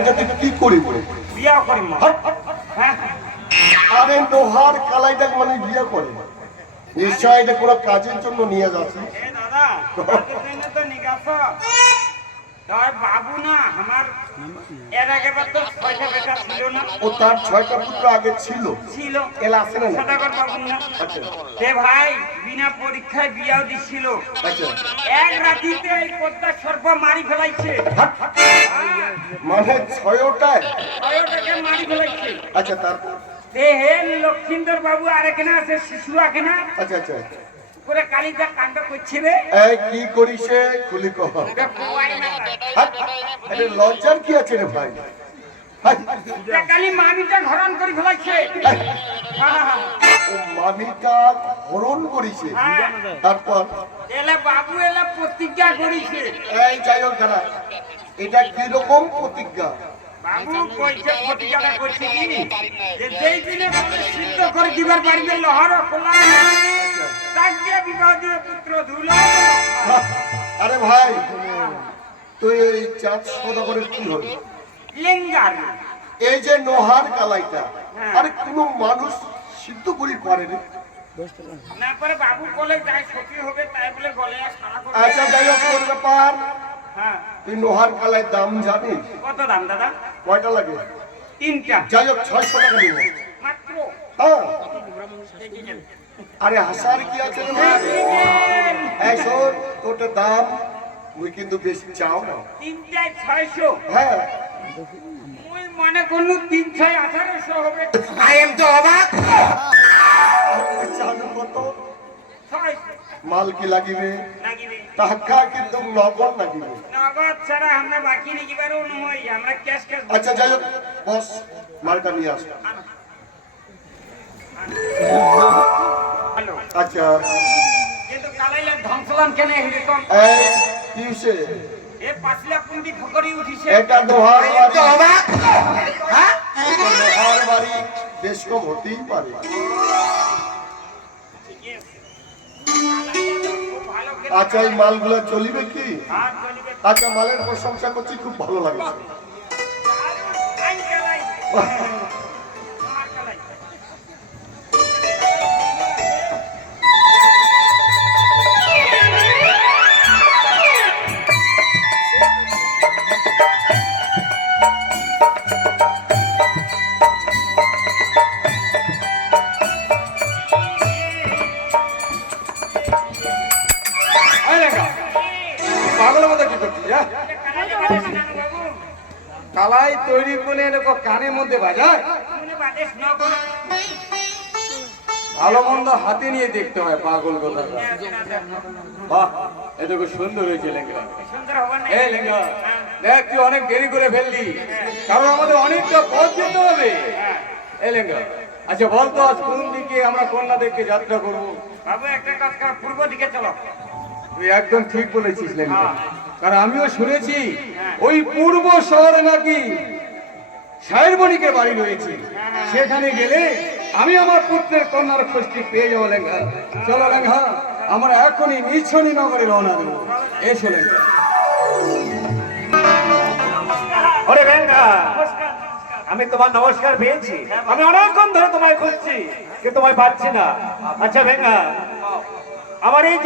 এটা তুই কি করিব? বিয়া করিম। হ্যাঁ আরে লোহার কালাইটা মানে বিয়ে করে নিশ্চয় এটা কোনো কাজের জন্য নিয়ে যাচ্ছে। এ দাদা তো নিগাছ তাই বাবু না আমার এর আগে বার তো 6টা বেটা ছিল না। ও তার 6টা পুত্র আগে ছিল ছিল এলা আছে না? সদাগর বাবু না। আচ্ছা সে ভাই বিনা পরীক্ষায় বিয়াও দিছিল। আচ্ছা এক রাতিতে এই পদ্মা সর্প মারি ফেলাইছে। মানে 6টায়? 6টাকে মারি ফেলাইছে। আচ্ছা তারপর? এ হে লক্ষিন্দর বাবু আর এখানে আছে শিশু এখানে আচ্ছা আচ্ছা করে কালিজা কাণ্ড করছে রে। এই কি করিছে খুলি কহ। আরে লজ্জার কি আছে রে ভাই? কালি মামিটা ঘরণ করে ফেলাইছে। ও মামিটা হরণ করিছে তারপর? এলা বাবু এলা প্রতিজ্ঞা করিছে। এই যাই হোক দাঁড়া, এটা কিরকম প্রতিজ্ঞা? বাবু কইছে প্রতিজ্ঞাটা করছে কি যে যেই দিনে বলে সিদ্ধ করে দিবার পারবে লহর খোলা তাক দিয়ে বিবাহ দিয়ে পুত্র ধুলো। আরে ভাই তুই এই চাঁদ সদাগরের কি হবে? লিঙ্গার এই যে নোহার কালাইটা আরে কোনো মানুষ সিদ্ধ করি পারে রে? না করে বাবু বলে যাই সত্যি হবে তাই বলে গলে সারা করে। আচ্ছা যাই হোক তোর ব্যাপার। হ্যাঁ তুই নোহার কালায় দাম জানিস? কত দাম দাদা? কয়টা লাগে? 3টা। যাই হোক 600 টাকা দিব মাত্র। হ্যাঁ। আরে হাসার কি আছে রে ভাই? এই শোন তোর দাম তুই কিন্তু বেশি চাও না। 3টায় 600। হ্যাঁ ওই মনে করলু 3 6 1800 হবে। আই এম তো অবাক। চালু কত? 600 মাল কি লাগিবে? লাগিবে। টাকা কিন্তু নগদ লাগিবে। নগদ ছাড়া আমরা বাকি নিতে পারো নয় আমরা ক্যাশ ক্যাশ। আচ্ছা যাই হোক বস মালটা নিয়ে আস। হ্যালো আচ্ছা কিন্তু কালাইলে ধ্বংসলাম কেন এরকম? এই কি হইছে? এ পাঁচলা পুন্ডি ফকরি উঠিছে। এটা নোহার বাড়ি। তো অবাক। হ্যাঁ নোহার বাড়ি বেশ কম হতেই পারে। আচ্ছা এই মালগুলো চলিবে কি? আচ্ছা মালের প্রশংসা করছি, খুব ভালো লাগছে। কালাই তৈরি করে এরকম কানের মধ্যে বাজায়। ভালো মন্দ হাতে নিয়ে দেখতে হয় পাগল কথা। বাহ এটা খুব সুন্দর হয়েছে লেঙ্গা। এই লেঙ্গা দেখ তুই অনেক দেরি করে ফেললি, কারণ আমাদের অনেকটা পথ যেতে হবে। এই লেঙ্গা আচ্ছা বলতো আজ কোন দিকে আমরা কন্যা দেখতে যাত্রা করবো? বাবু একটা কাজ কর, পূর্ব দিকে চলো। তুই একদম ঠিক বলেছিস লেঙ্গা, কারণ আমিও শুনেছি ওই পূর্ব শহরে নাকি সাহেবনিকের বাড়ি রয়েছে। সেখানে গেলে আমি আমার পুত্রের কন্যার খোঁজটি পেয়ে যাবো লেঙ্গা। চলো লেঙ্গা আমরা এখনই নিচ্ছনি নগরে রওনা দেবো। এসো লেঙ্গা। ওরে বেঙ্গা আমি তোমার নমস্কার পেয়েছি। আমি অনেকক্ষণ ধরে তোমায় খুঁজছি কিন্তু তোমায় পাচ্ছি না। আচ্ছা বেঙ্গা আমার এই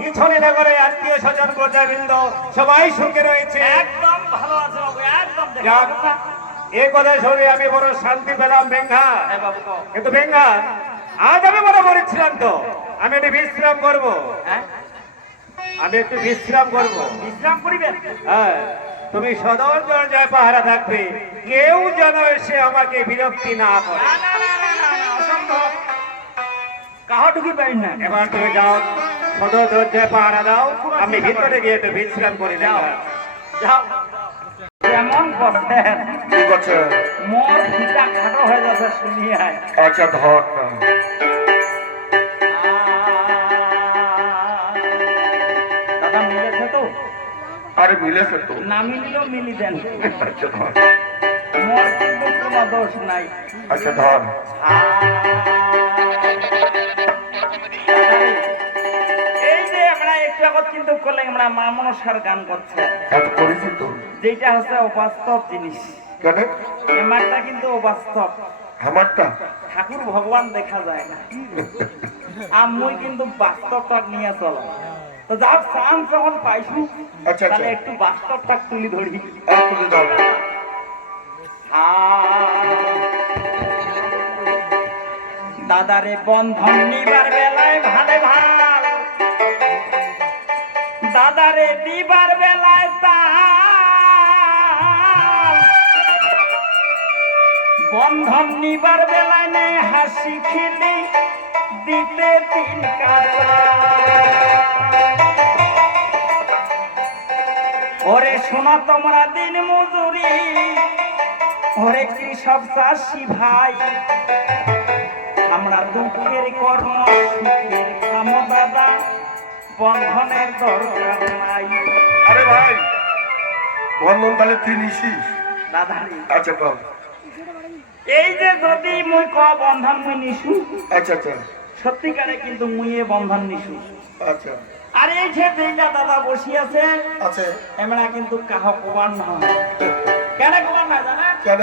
মিছনে নগরে আত্মীয় স্বজন প্রজাবৃন্দ সবাই সুখে রয়েছে? একদম ভালো আছে বাবু, একদম এই কথা শুনে আমি বড় শান্তি পেলাম বেঙ্গা। কিন্তু বেঙ্গা আজ আমি বড় বলেছিলাম তো আমি একটু বিশ্রাম করবো। আমি একটু বিশ্রাম করবো। বিশ্রাম করিবেন? হ্যাঁ তুমি সদর দরজায় পাহারা থাকবে, কেউ যেন এসে আমাকে বিরক্তি না করে। অসম্ভব, কাহা ঢুকি পারেন না। এবার তুমি যাও সদর দরজায় পাহারা দাও, আমি ভিতরে গিয়ে একটু বিশ্রাম করি। না যাও। কেমন করছেন? কি করছে? মোর পিতা খাটো হয়ে যাচ্ছে শুনিয়ে। আচ্ছা ধর দাদা মিলেছে তো? আরে মিলেছে তো। না মিলিলেও মিলি দেন। আচ্ছা ধর। মোর কিন্তু কোনো দোষ নাই। আচ্ছা ধর। এই যে আমরা একটু আগত কিন্তু করলে আমরা মা মনসার গান করছে, এত করেছি তো। যেটা হচ্ছে অবাস্তব জিনিস। কেন হেমারটা কিন্তু অবাস্তব, আমারটা ঠাকুর ভগবান দেখা যায় না। আমি কিন্তু বাস্তবটা নিয়ে চলো, তো যাক চান্স যখন পাইছু আচ্ছা, তাহলে আচ্ছা। একটু বাস্তবটা তুলি ধরি। তুলে দাও। দাদারে বন্ধন নিবার বেলায় ভালে ভাল, দাদারে দিবার বেলায় তাল, বন্ধন নিবার বেলায় নে হাসি খিলি দিতে তিন কালা। ওরে শোনা তোমরা দিন মজুরি, ওরে কৃষক চাষি ভাই, আমরা দুঃখের কর্ম সুখের কাম দাদা, বন্ধনের দরকার নাই। আরে ভাই বন্ধন তাহলে তুই নিছিস? দাদা আচ্ছা কম। এই যে যদি মুই ক বন্ধন মুই নিছু, আচ্ছা আচ্ছা সত্যিকারে কিন্তু মুই এ বন্ধন নিছু। আচ্ছা আর এই যে যেটা দাদা বসি আছে আছে এমরা কিন্তু কাহ কোবান নয়। কেন কোবান না জানা? কেন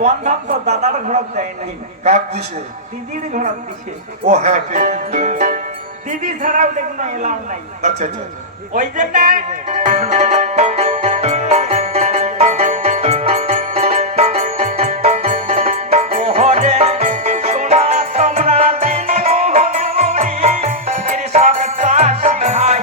বন্ধন তো দাদার ঘরত দেয় নাই, কাক দিছে? দিদির ঘরত দিছে। ও হ্যাঁ ঠিক। দিদি ছাড়াও দেখুন এলাও নাই। আচ্ছা আচ্ছা ওই জন্য ওহরে সোনা তোমরা দিন মজুরি, কৃষক চাষি ভাই,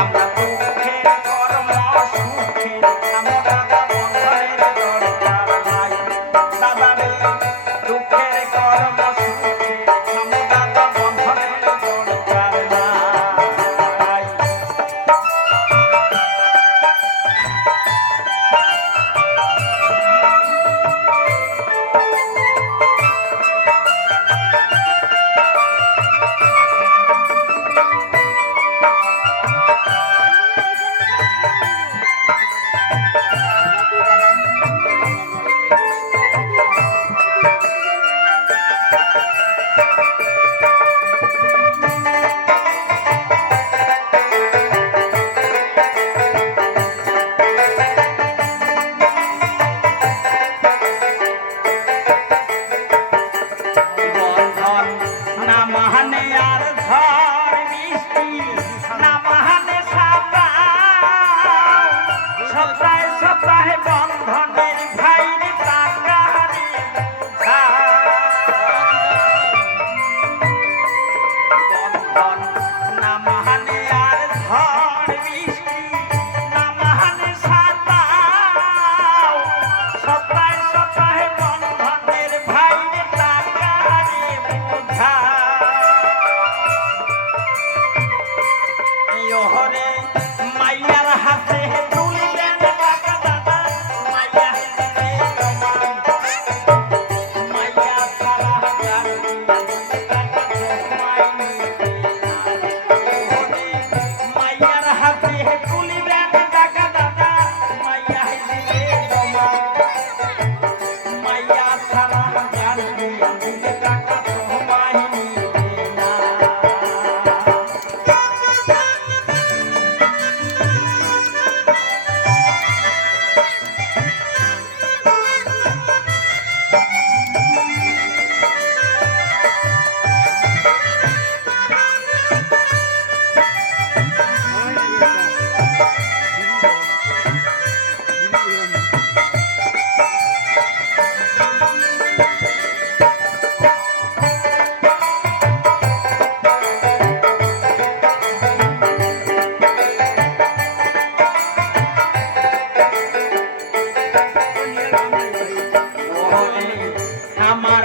আমরা দুঃখের কর্ম সুখের কাম দাদা, বন্ধনের দরকার নাই। দাদা রে দুঃখের কর্ম সুখের কাম দাদা, বন্ধনের দরকার নাই। বন্ধন না মাহানে আর ঝড় বৃষ্টি, না মাহানে সাবান, সপ্তাহে সপ্তাহে বন্ধনের ভাইর টাকা রে বোঝা। বন্ধন না মাহানে আর ঝড় বৃষ্টি, না মাহানে সাবান, সপ্তাহে সপ্তাহে বন্ধনের ভাইর টাকা রে বোঝা। এই ওহরে মাইয়ার হাতে তুলিলেন টাকা দাদা, মাইয়া দিলে জমা, মাইয়া সারা হাজার টাকা জমাই নিতে না। ওহরে মাইয়ার হাতে তুলিলেন টাকা দাদা, মাইয়া দিলে জমা, মাইয়া সারা হাজার দিলে টাকা জমাই নিতে না। আমার